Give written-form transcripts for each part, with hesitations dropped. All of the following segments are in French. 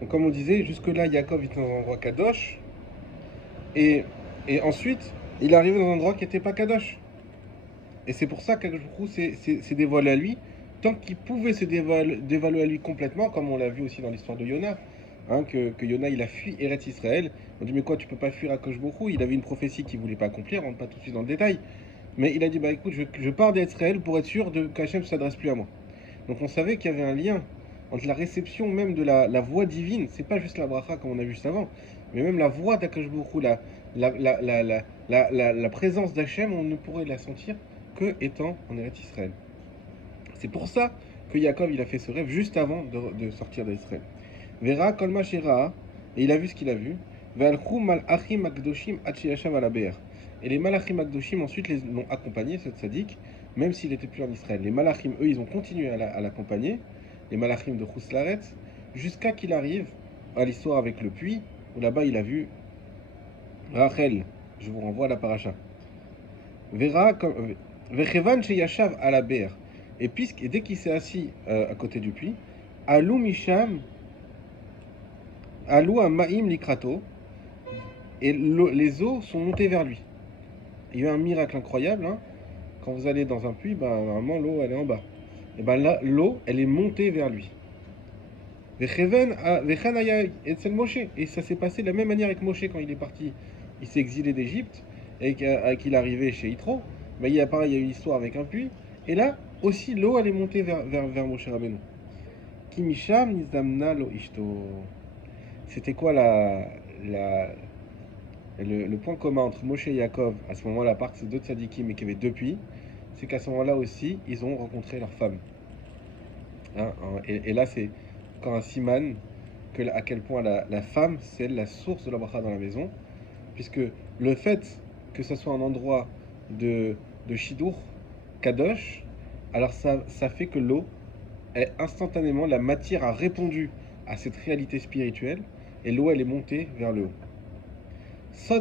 Donc, comme on disait, jusque-là, Yaakov était dans un endroit Kadosh, et, et ensuite, il est arrivé dans un endroit qui n'était pas Kadosh. Et c'est pour ça qu'Akadosh s'est dévoilé à lui, tant qu'il pouvait se dévoiler à lui complètement, comme on l'a vu aussi dans l'histoire de Yona, hein, que Yona il a fui Eretz Israël. On dit mais quoi, tu peux pas fuir Akadosh Baruch Hu? Il avait une prophétie qu'il voulait pas accomplir, on rentre pas tout de suite dans le détail. Mais il a dit bah écoute, je pars d'Israël pour être sûr qu'Hachem ne s'adresse plus à moi. Donc on savait qu'il y avait un lien entre la réception même de la voix divine, c'est pas juste la bracha comme on a vu juste avant, mais même la voix d'Akadosh Baruch Hu, la présence d'Hachem, on ne pourrait la sentir que étant en Eretz Israël. C'est pour ça que Yaakov il a fait ce rêve juste avant de sortir d'Israël. Vera kolma shera, et il a vu ce qu'il a vu. Ve'alchou malachim akdoshim atchiyashav ala be'er. Et les malachim akdoshim ensuite l'ont accompagné, ce tzaddik, même s'il était plus en Israël. Les malachim, eux, ils ont continué à l'accompagner, les malachim de Chuslaret, jusqu'à qu'il arrive à l'histoire avec le puits, où là-bas il a vu Rachel. Je vous renvoie à la paracha. Vera vechevan sheyashav ala be'er. Et dès qu'il s'est assis à côté du puits, alou misham, alou amaim likrato, et les eaux sont montées vers lui. Il y a eu un miracle incroyable, hein. Quand vous allez dans un puits, ben, normalement l'eau elle est en bas. Et ben là, l'eau elle est montée vers lui. Et ça s'est passé de la même manière avec Moshe quand il est parti. Il s'est exilé d'Égypte et qu'il est arrivé chez Yitro. Ben, il y a pareil, il y a eu une histoire avec un puits. Et là aussi l'eau elle est montée vers Moshe Rabbeinu. Kimisham nizamna lo ishto. C'était quoi le point commun entre Moshe et Yaakov à ce moment-là, à part que c'est deux tzadikim mais qu'il y avait deux puits, c'est qu'à ce moment-là aussi, ils ont rencontré leur femme. Hein, et là, c'est quand un siman, à quel point la femme, c'est la source de la bracha dans la maison, puisque le fait que ce soit un endroit de Shidur, Kadosh, alors ça fait que l'eau, instantanément, la matière a répondu à cette réalité spirituelle, et l'eau, elle est montée vers le haut. Ça,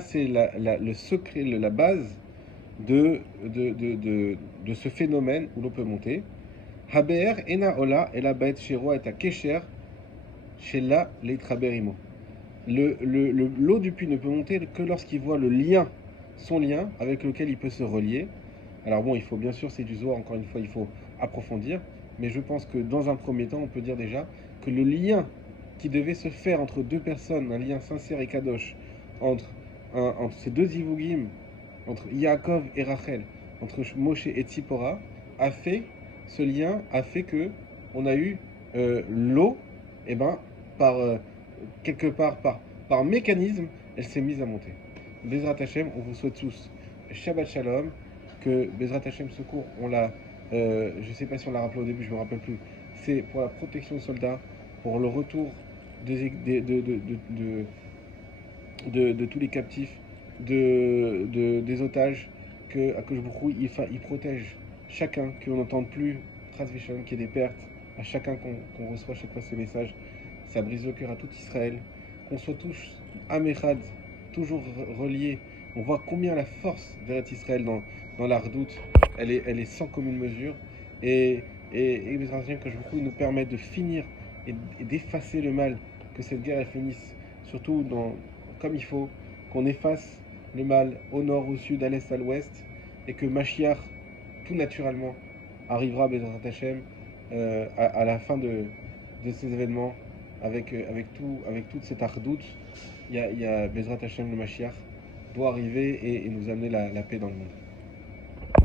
c'est le secret, la base de ce phénomène où l'on peut monter. Haber ena ola ela baet shero et a kesher shela leitraberimo. L'eau du puits ne peut monter que lorsqu'il voit son lien avec lequel il peut se relier. Alors bon, il faut bien sûr, c'est du Zohar, encore une fois, il faut approfondir, mais je pense que dans un premier temps, on peut dire déjà que le lien qui devait se faire entre deux personnes, un lien sincère et kadosh, entre ces deux Ivugim, entre Yaakov et Rachel, entre Moshe et Tzipora, ce lien a fait que on a eu l'eau, et ben, quelque part, par mécanisme, elle s'est mise à monter. Bezrat Hashem, on vous souhaite tous Shabbat Shalom, que Bezrat Hashem secours, je ne sais pas si on l'a rappelé au début, je ne me rappelle plus, c'est pour la protection des soldats, pour le retour de tous les captifs, des otages, que il protège chacun, qu'on n'entende plus, qu'il y ait des pertes, à chacun qu'on reçoit chaque fois ces messages. Ça brise le cœur à tout Israël, qu'on soit tous Amechad, toujours reliés. On voit combien la force d'Eretz Israël dans la redoute, elle est sans commune mesure. Et les Israéliens, que je vous nous permet de finir et d'effacer le mal, que cette guerre elle finisse, surtout comme il faut, qu'on efface le mal au nord, au sud, à l'est, à l'ouest, et que Mashiach, tout naturellement, arrivera, Bezrat Hashem, à la fin de ces événements, avec toute cette ardoute. Il y a Bezrat Hashem, le Mashiach, doit arriver et nous amener la paix dans le monde.